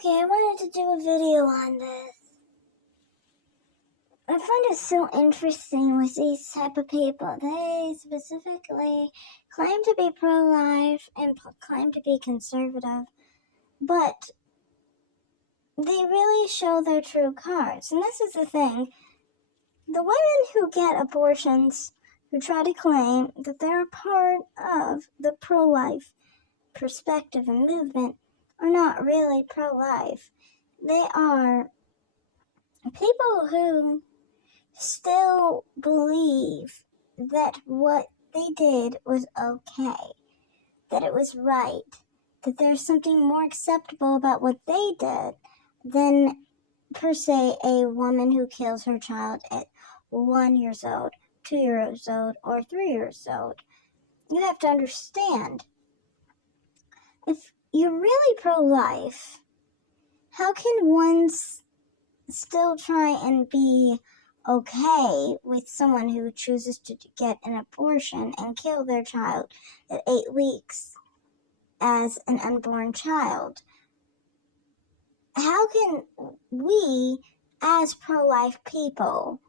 Okay, I wanted to do a video on this. I find it so interesting with these type of people. They specifically claim to be pro-life and claim to be conservative, but they really show their true cards. And this is the thing. The women who get abortions, who try to claim that they're part of the pro-life perspective and movement, are not really pro-life. They are people who still believe that what they did was okay, that it was right, that there's something more acceptable about what they did than, per se, a woman who kills her child at 1 year old, 2 years old, or 3 years old. You have to understand, if you're really pro-life, how can one still try and be okay with someone who chooses to get an abortion and kill their child at 8 weeks as an unborn child? How can we, as pro-life people,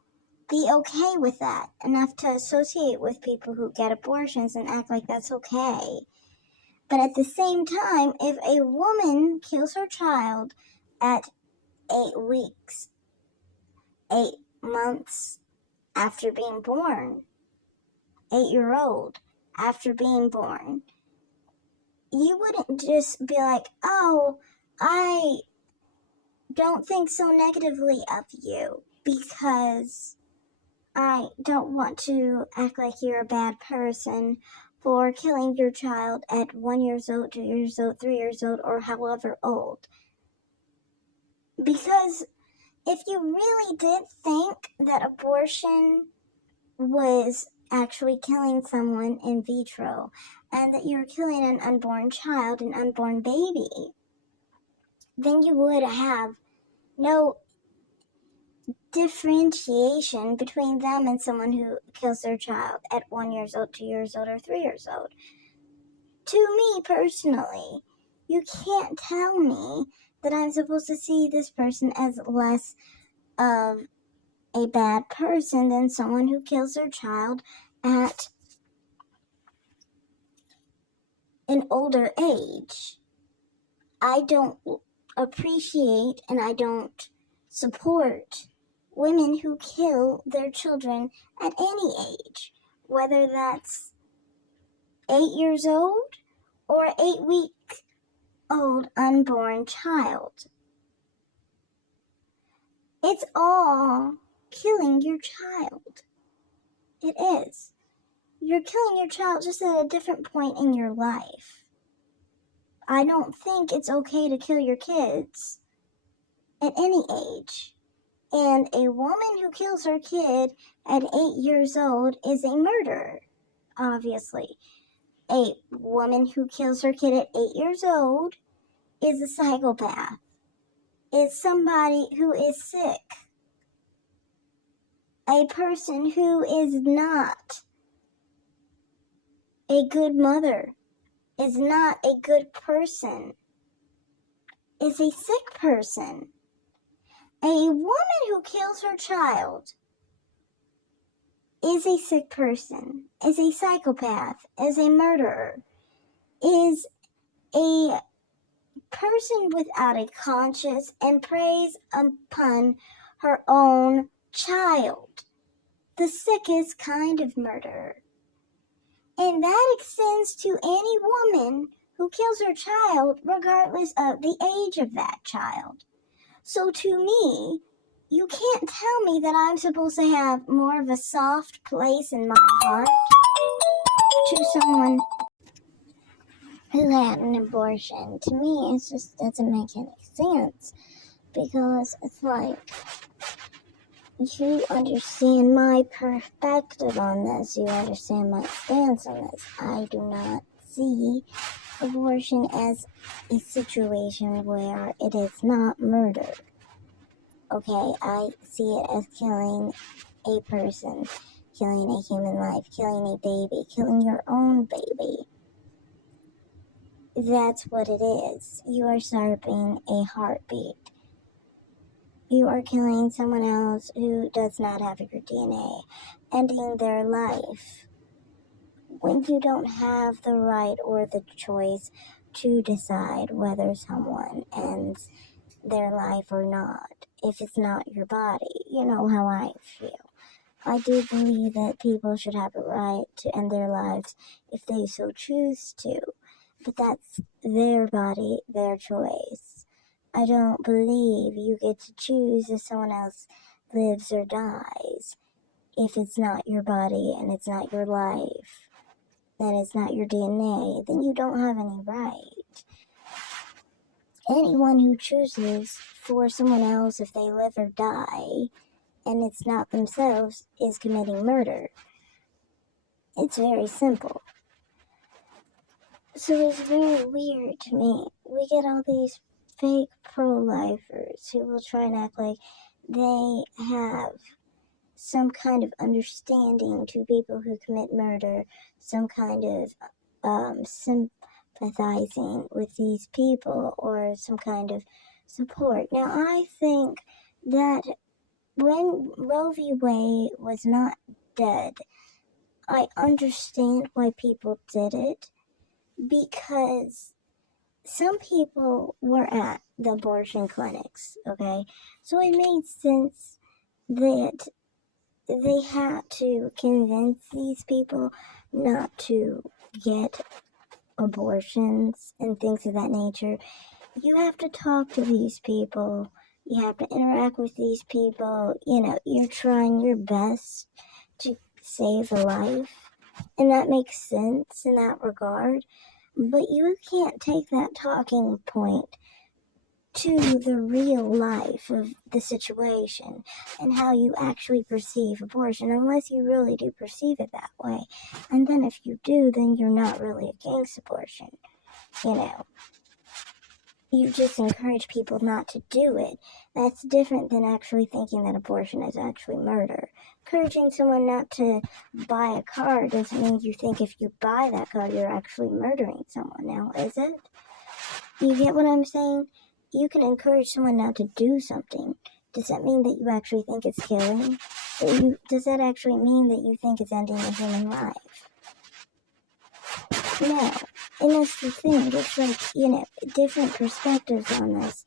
be okay with that enough to associate with people who get abortions and act like that's okay? But at the same time, if a woman kills her child at 8 weeks, 8 months after being born, 8-year-old after being born, you wouldn't just be like, oh, I don't think so negatively of you because I don't want to act like you're a bad person for killing your child at 1 year old, 2 years old, 3 years old, or however old. Because if you really did think that abortion was actually killing someone in vitro and that you're killing an unborn child, an unborn baby, then you would have no differentiation between them and someone who kills their child at 1 year old, 2 years old, or 3 years old. To me personally, you can't tell me that I'm supposed to see this person as less of a bad person than someone who kills their child at an older age. I don't appreciate and I don't support women who kill their children at any age, whether that's 8 years old or 8-week-old unborn child. It's all killing your child. It is. You're killing your child just at a different point in your life. I don't think it's okay to kill your kids at any age. And a woman who kills her kid at 8 years old is a murderer, obviously. A woman who kills her kid at 8 years old is a psychopath. Is somebody who is sick. A person who is not a good mother, is not a good person, is a sick person. A woman who kills her child is a sick person, is a psychopath, is a murderer, is a person without a conscience and preys upon her own child. The sickest kind of murderer. And that extends to any woman who kills her child regardless of the age of that child. So to me, you can't tell me that I'm supposed to have more of a soft place in my heart to someone who had an abortion. To me, it just doesn't make any sense. Because it's like, you understand my perspective on this. You understand my stance on this. I do not see abortion as a situation where it is not murder. Okay, I see it as killing a person, killing a human life, killing a baby, killing your own baby. that's what it is. You are stopping a heartbeat. You are killing someone else who does not have your DNA, ending their life when you don't have the right or the choice to decide whether someone ends their life or not. If it's not your body, you know how I feel. I do believe that people should have a right to end their lives if they so choose to, but that's their body, their choice. I don't believe you get to choose if someone else lives or dies. If it's not your body and it's not your life, and it's not your DNA, then you don't have any right. Anyone who chooses for someone else if they live or die, and it's not themselves, is committing murder. It's very simple. So it's very weird to me. We get all these fake pro-lifers who will try and act like they have some kind of understanding to people who commit murder, some kind of sympathizing with these people, or some kind of support. Now, I think that when Roe v. Wade was not dead, I understand why people did it, because some people were at the abortion clinics, okay? So it made sense that they had to convince these people not to get abortions and things of that nature. You have to talk to these people. You have to interact with these people. You know, you're trying your best to save a life. And that makes sense in that regard. But you can't take that talking point to the real life of the situation and how you actually perceive abortion, unless you really do perceive it that way. And then if you do, then you're not really against abortion. You know, you just encourage people not to do it. That's different than actually thinking that abortion is actually murder. Encouraging someone not to buy a car doesn't mean you think if you buy that car you're actually murdering someone now, is it? You get what I'm saying? You can encourage someone not to do something. Does that mean that you actually think it's killing? Does that actually mean that you think it's ending a human life? No. And that's the thing. It's like, you know, different perspectives on this.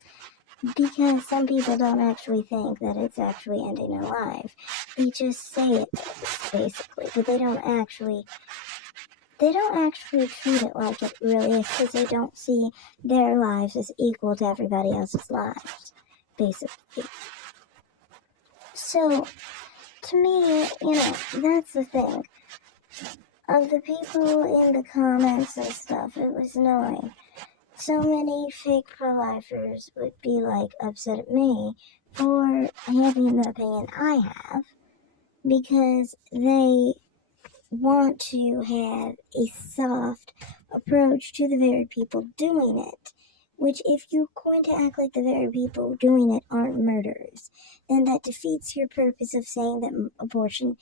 Because some people don't actually think that it's actually ending a life. They just say it is, basically. But they don't actually treat it like it really is, because they don't see their lives as equal to everybody else's lives, basically. So, to me, you know, that's the thing. Of the people in the comments and stuff, it was annoying. So many fake pro-lifers would be, like, upset at me for having the opinion I have, because they want to have a soft approach to the very people doing it, which, if you're going to act like the very people doing it aren't murderers, then that defeats your purpose of saying that abortion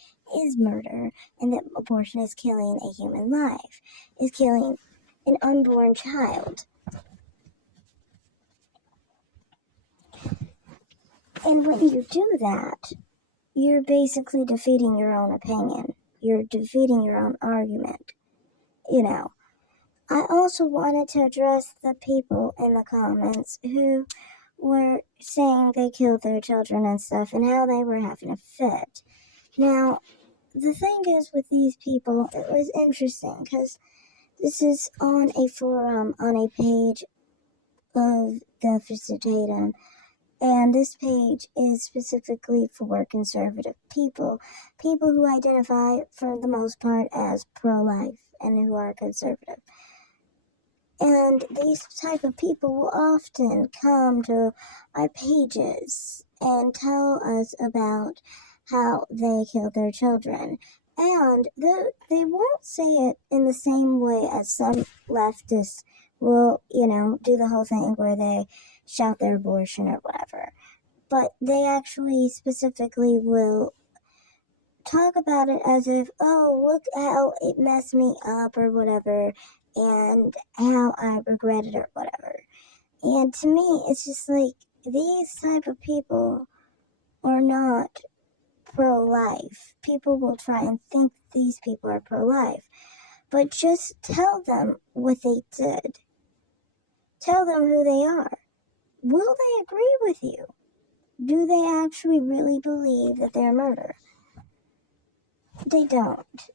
is murder, and that abortion is killing a human life, is killing an unborn child. And when you do that, you're basically defeating your own opinion. You're defeating your own argument. You know, I also wanted to address the people in the comments who were saying they killed their children and stuff, and how they were having a fit. Now, the thing is with these people, it was interesting, because this is on a forum, on a page of TheOfficerTatum, and this page is specifically for conservative people who identify for the most part as pro-life and who are conservative. And these type of people will often come to our pages and tell us about how they killed their children. And they won't say it in the same way as some leftists will, you know, do the whole thing where they shout their abortion or whatever. But they actually specifically will talk about it as if, oh, look how it messed me up or whatever, and how I regret it or whatever. And to me, it's just like, these type of people are not pro-life. People will try and think these people are pro-life, but just tell them what they did. Tell them who they are. Will they agree with you? Do they actually really believe that they're murder? They don't.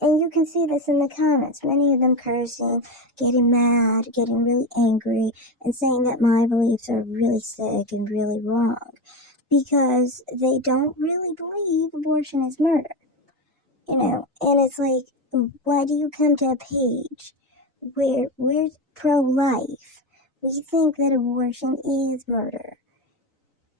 And you can see this in the comments. Many of them cursing, getting mad, getting really angry, and saying that my beliefs are really sick and really wrong, because they don't really believe abortion is murder. And it's like, why do you come to a page where we're pro-life? We think that abortion is murder.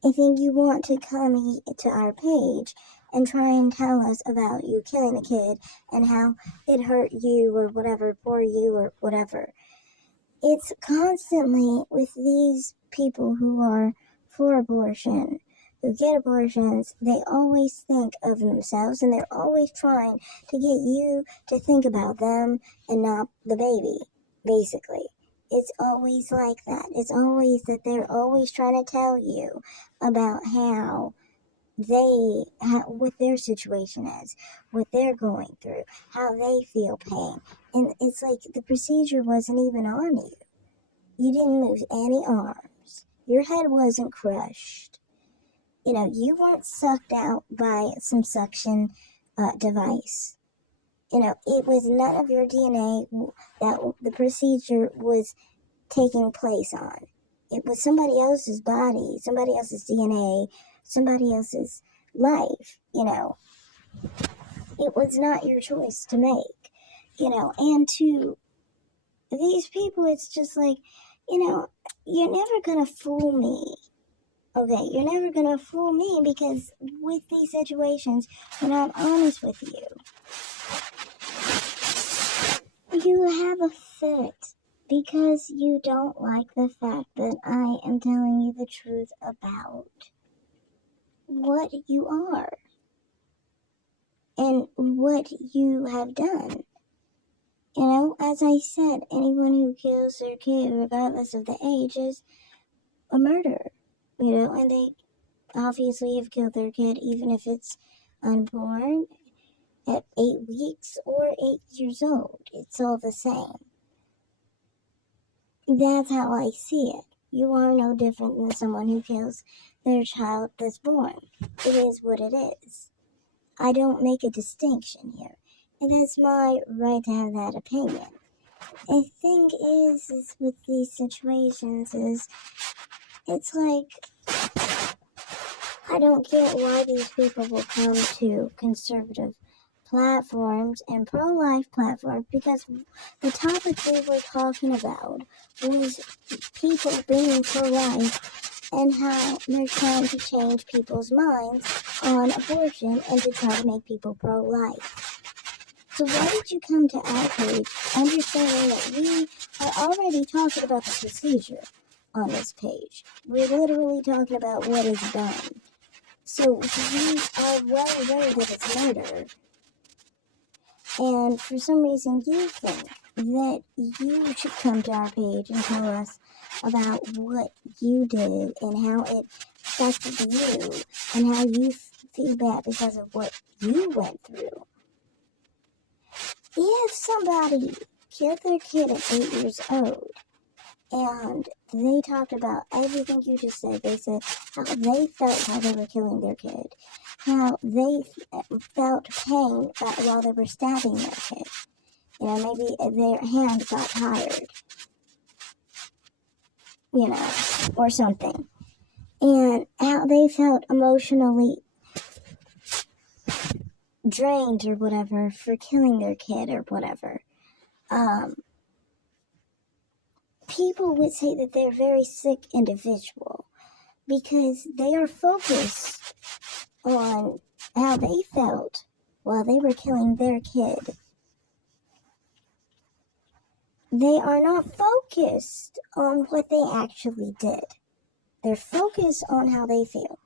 I think you want to come to our page and try and tell us about you killing a kid and how it hurt you or whatever, for you or whatever. It's constantly with these people who are for abortion, who get abortions, they always think of themselves, and they're always trying to get you to think about them and not the baby, basically. It's always like that. It's always that they're always trying to tell you about how what their situation is, what they're going through, how they feel pain. And it's like the procedure wasn't even on you. You didn't lose any arms. Your head wasn't crushed. You weren't sucked out by some suction device. It was none of your DNA that the procedure was taking place on. It was somebody else's body, somebody else's DNA, somebody else's life. It was not your choice to make. And to these people, it's just like, you're never gonna fool me. Okay, you're never gonna fool me, because with these situations, when I'm honest with you, you have a fit because you don't like the fact that I am telling you the truth about what you are and what you have done. As I said, anyone who kills their kid, regardless of the age, is a murderer. And they obviously have killed their kid, even if it's unborn, at 8 weeks or 8 years old. It's all the same. That's how I see it. You are no different than someone who kills their child that's born. It is what it is. I don't make a distinction here. And that's my right to have that opinion. The thing is with these situations is, it's like, I don't get why these people will come to conservative platforms and pro-life platforms, because the topic we were talking about was people being pro-life and how they're trying to change people's minds on abortion and to try to make people pro-life. So why did you come to our page understanding that we are already talking about the procedure on this page? We're literally talking about what is done. So we are well aware that it's murder. And for some reason you think that you should come to our page and tell us about what you did and how it affected you and how you feel bad because of what you went through. If somebody killed their kid at 8 years old and they talked about everything you just said, they said how they felt while they were killing their kid, how they felt pain while they were stabbing their kid. Maybe their hand got tired, or something. And how they felt emotionally drained or whatever for killing their kid or whatever. People would say that they're a very sick individual because they are focused on how they felt while they were killing their kid. They are not focused on what they actually did. They're focused on how they feel.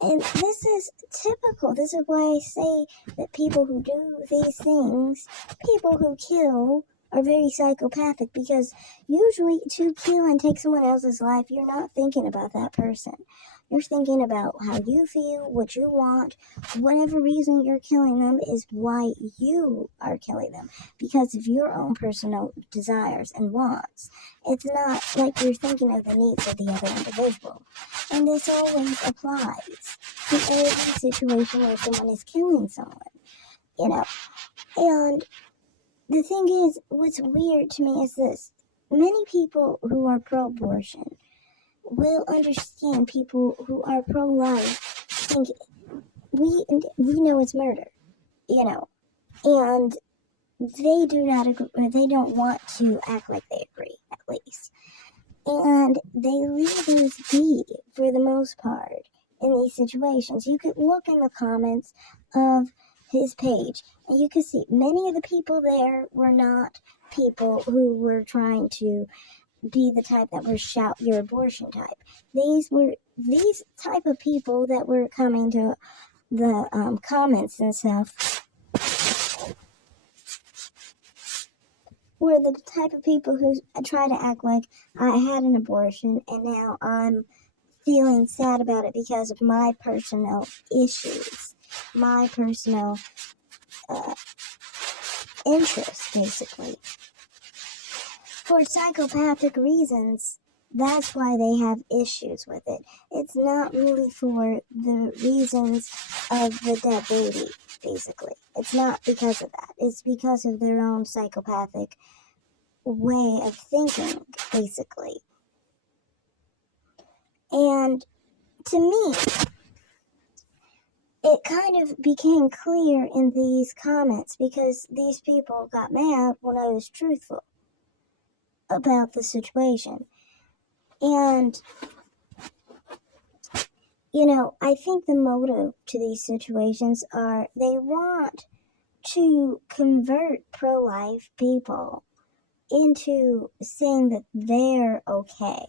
And this is typical. This is why I say that people who do these things, people who kill are very psychopathic, because usually to kill and take someone else's life, you're not thinking about that person. You're thinking about how you feel, what you want. Whatever reason you're killing them is why you are killing them, because of your own personal desires and wants. It's not like you're thinking of the needs of the other individual. And this always applies to every situation where someone is killing someone, you know. And the thing is, what's weird to me is this. Many people who are pro-abortion will understand people who are pro-life think we know it's murder, you know, and they do not agree, they don't want to act like they agree, at least. And they leave those be for the most part in these situations. You could look in the comments of his page, and you could see many of the people there were not people who were trying to be the type that were shout your abortion type. These type of people that were coming to the comments and stuff were the type of people who try to act like I had an abortion and now I'm feeling sad about it because of my personal issues, my personal interests, basically. For psychopathic reasons, that's why they have issues with it. It's not really for the reasons of the dead baby, basically. It's not because of that. It's because of their own psychopathic way of thinking, basically. And to me, it kind of became clear in these comments because these people got mad when I was truthful about the situation. And, you know, I think the motive to these situations are they want to convert pro-life people into saying that they're okay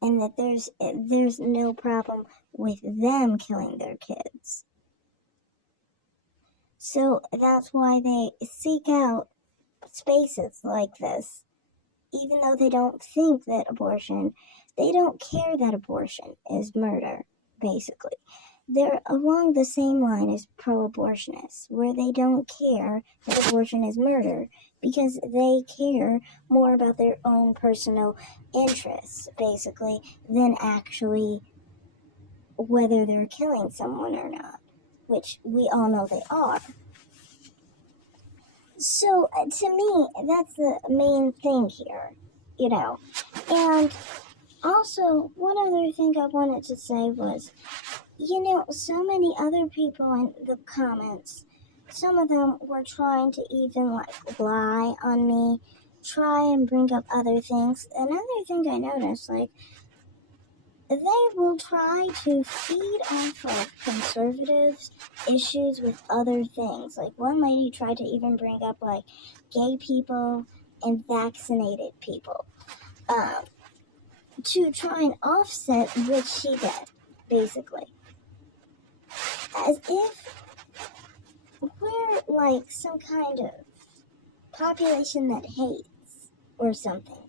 and that there's no problem with them killing their kids. So that's why they seek out spaces like this, even though they don't think that they don't care that abortion is murder, basically. They're along the same line as pro-abortionists, where they don't care that abortion is murder because they care more about their own personal interests, basically, than actually whether they're killing someone or not, which we all know they are. So, to me, that's the main thing here, you know. And also, one other thing I wanted to say was, you know, so many other people in the comments, some of them were trying to even, like, lie on me, try and bring up other things. Another thing I noticed, like, they will try to feed off of conservatives' issues with other things. Like, one lady tried to even bring up, like, gay people and vaccinated people to try and offset what she did, basically. As if we're, like, some kind of population that hates or something.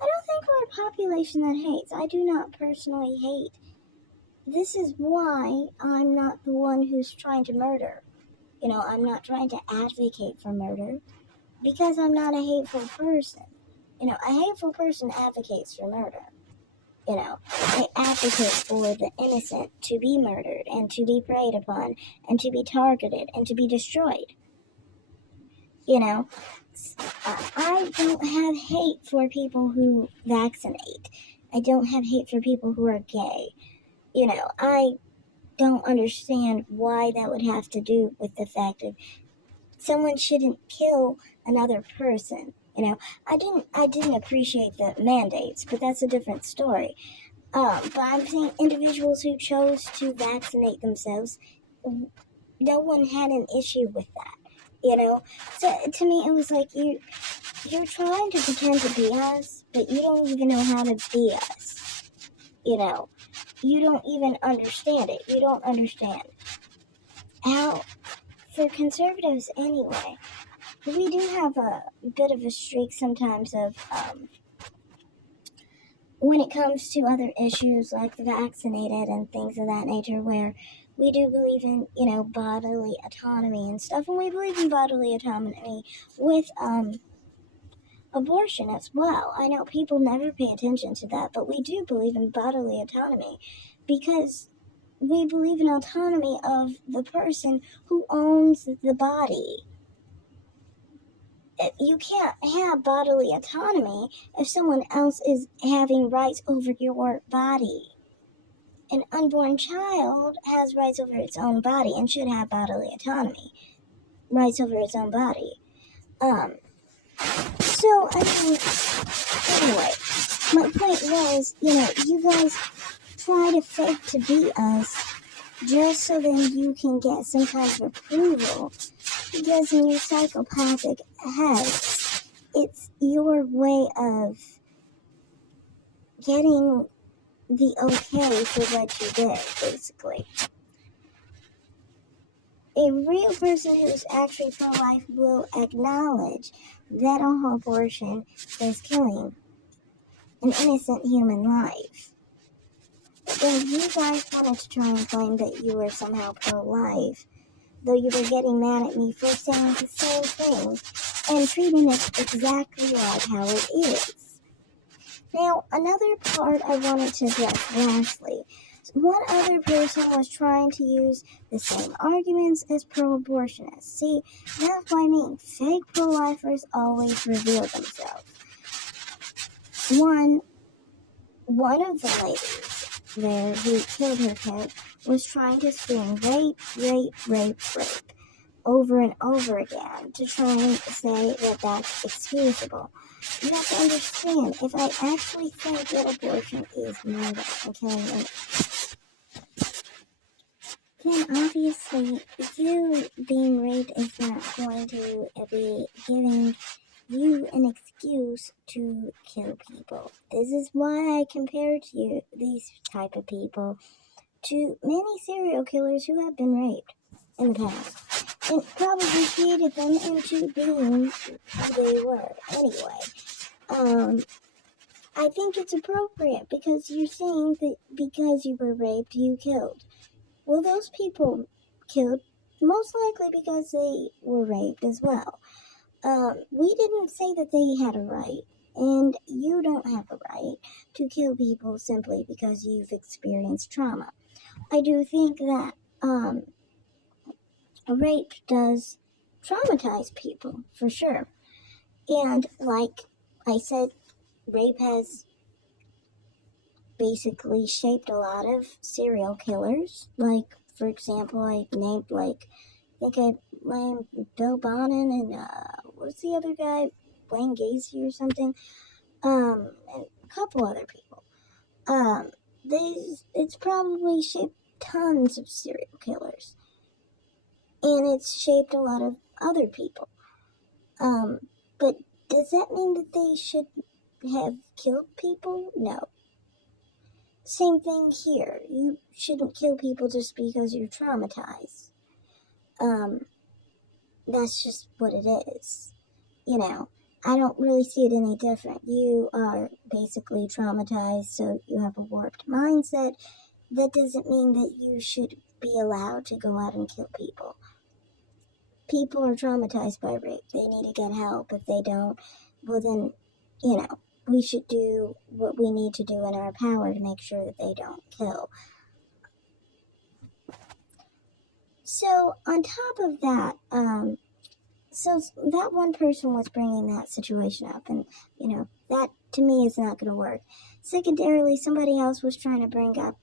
I don't think we're a population that hates. I do not personally hate. This is why I'm not the one who's trying to murder. You know, I'm not trying to advocate for murder because I'm not a hateful person. You know, a hateful person advocates for murder. You know, they advocate for the innocent to be murdered and to be preyed upon and to be targeted and to be destroyed. You know, I don't have hate for people who vaccinate. I don't have hate for people who are gay. You know, I don't understand why that would have to do with the fact of someone shouldn't kill another person. You know, I didn't appreciate the mandates, but that's a different story. But I'm saying individuals who chose to vaccinate themselves, no one had an issue with that. You know, so to me it was like you're trying to pretend to be us, but you don't even know how to be us. You know, you don't even understand it. You don't understand how, for conservatives anyway, we do have a bit of a streak sometimes of, when it comes to other issues like the vaccinated and things of that nature, where we do believe in, bodily autonomy and stuff, and we believe in bodily autonomy with, abortion as well. I know people never pay attention to that, but we do believe in bodily autonomy because we believe in autonomy of the person who owns the body. You can't have bodily autonomy if someone else is having rights over your body. An unborn child has rights over its own body and should have bodily autonomy, rights over its own body. So, anyway, my point was, you guys try to fake to be us just so then you can get some kind of approval, because in your psychopathic head, it's your way of getting the okay for what you did, basically. A real person who's actually pro-life will acknowledge that all abortion is killing an innocent human life. Then you guys wanted to try and claim that you were somehow pro-life, though you were getting mad at me for saying the same thing and treating it exactly like how it is. Now, another part I wanted to address lastly. One other person was trying to use the same arguments as pro-abortionists. See, that's what I mean. Fake pro-lifers always reveal themselves. One of the ladies there who killed her kid was trying to scream rape, rape, rape, rape over and over again to try and say that that's excusable. You have to understand, if I actually think that abortion is murder and killing women, then obviously you being raped is not going to be giving you an excuse to kill people. This is why I compared these type of people to many serial killers who have been raped in the past, and probably created them into being who they were anyway. I think it's appropriate because you're saying that because you were raped, you killed. Well, those people killed most likely because they were raped as well. We didn't say that they had a right, and you don't have a right to kill people simply because you've experienced trauma. I do think that rape does traumatize people, for sure. And like I said, rape has basically shaped a lot of serial killers. Like, for example, I named, Bill Bonin and, what's the other guy? Wayne Gacy or something. And a couple other people. It's probably shaped tons of serial killers. And it's shaped a lot of other people. But does that mean that they should have killed people? No. Same thing here. You shouldn't kill people just because you're traumatized. That's just what it is. I don't really see it any different. You are basically traumatized, so you have a warped mindset. That doesn't mean that you should be allowed to go out and kill people. People are traumatized by rape. They need to get help. If they don't, well then, we should do what we need to do in our power to make sure that they don't kill. So, on top of that, so that one person was bringing that situation up, and, that to me is not going to work. Secondarily, somebody else was trying to bring up,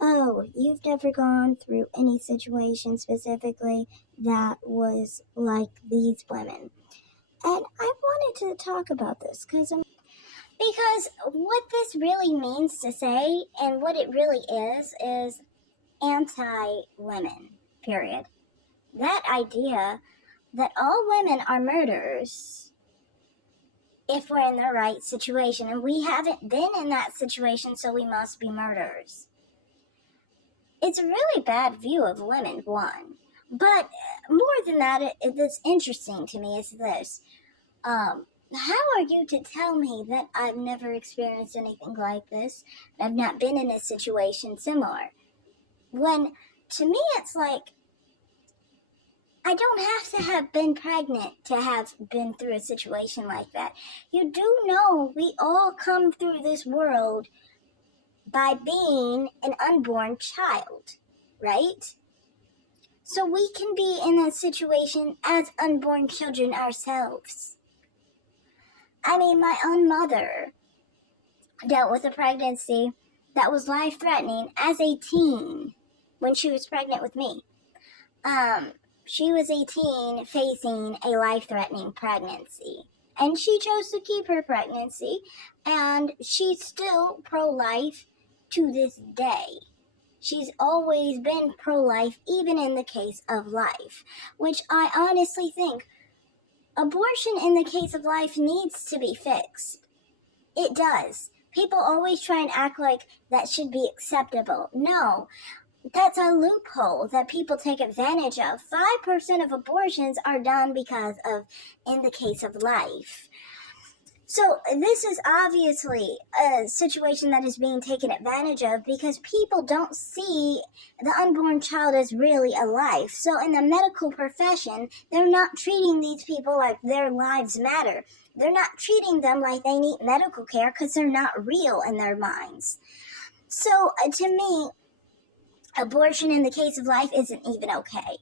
oh, you've never gone through any situation specifically that was like these women. And I wanted to talk about this because what this really means to say and what it really is anti-women, period. That idea that all women are murderers if we're in the right situation, and we haven't been in that situation, so we must be murderers. It's a really bad view of women, one. But more than that, that's interesting to me is this. How are you to tell me that I've never experienced anything like this? I've not been in a situation similar. When, to me, it's like, I don't have to have been pregnant to have been through a situation like that. You do know we all come through this world by being an unborn child, right? So we can be in a situation as unborn children ourselves. I mean, my own mother dealt with a pregnancy that was life-threatening as a teen when she was pregnant with me. She was 18 facing a life-threatening pregnancy. And she chose to keep her pregnancy, and she's still pro-life to this day. She's always been pro-life, even in the case of life, which I honestly think abortion in the case of life needs to be fixed. It does. People always try and act like that should be acceptable. No, that's a loophole that people take advantage of. 5% of abortions are done because of in the case of life. So this is obviously a situation that is being taken advantage of because people don't see the unborn child as really a life. So in the medical profession, they're not treating these people like their lives matter. They're not treating them like they need medical care because they're not real in their minds. So to me, abortion in the case of life isn't even okay.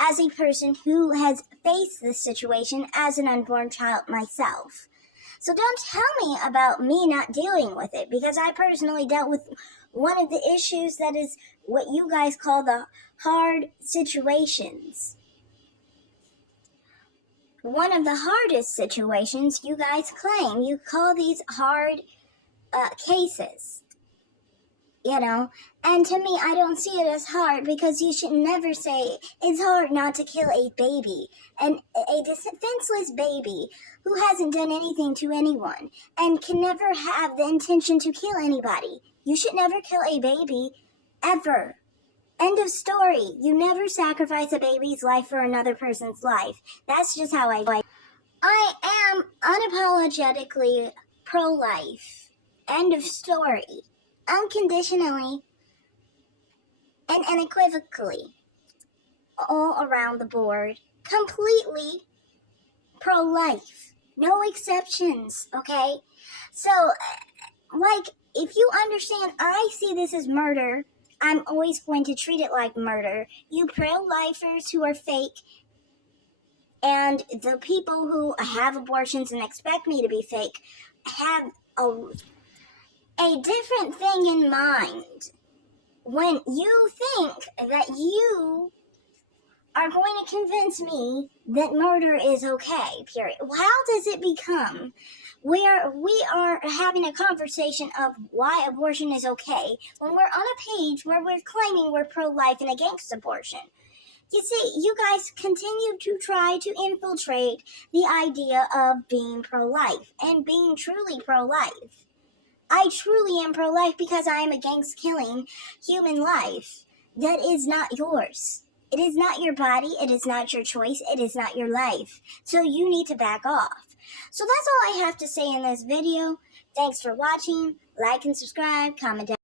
As a person who has faced this situation as an unborn child myself. So don't tell me about me not dealing with it, because I personally dealt with one of the issues that is what you guys call the hard situations. One of the hardest situations you guys claim. You call these hard cases. You know, and to me, I don't see it as hard because you should never say it's hard not to kill a baby, and a defenseless baby who hasn't done anything to anyone and can never have the intention to kill anybody. You should never kill a baby, ever. End of story. You never sacrifice a baby's life for another person's life. That's just how I am unapologetically pro-life. End of story. Unconditionally and unequivocally, all around the board, completely pro-life. No exceptions, okay? So, like, if you understand, I see this as murder. I'm always going to treat it like murder. You pro-lifers who are fake, and the people who have abortions and expect me to be fake have a different thing in mind. When you think that you are going to convince me that murder is okay, period. How does it become where we are having a conversation of why abortion is okay when we're on a page where we're claiming we're pro-life and against abortion? You see, you guys continue to try to infiltrate the idea of being pro-life and being truly pro-life. I truly am pro-life because I am against killing human life that is not yours. It is not your body. It is not your choice. It is not your life. So you need to back off. So that's all I have to say in this video. Thanks for watching. Like and subscribe. Comment down.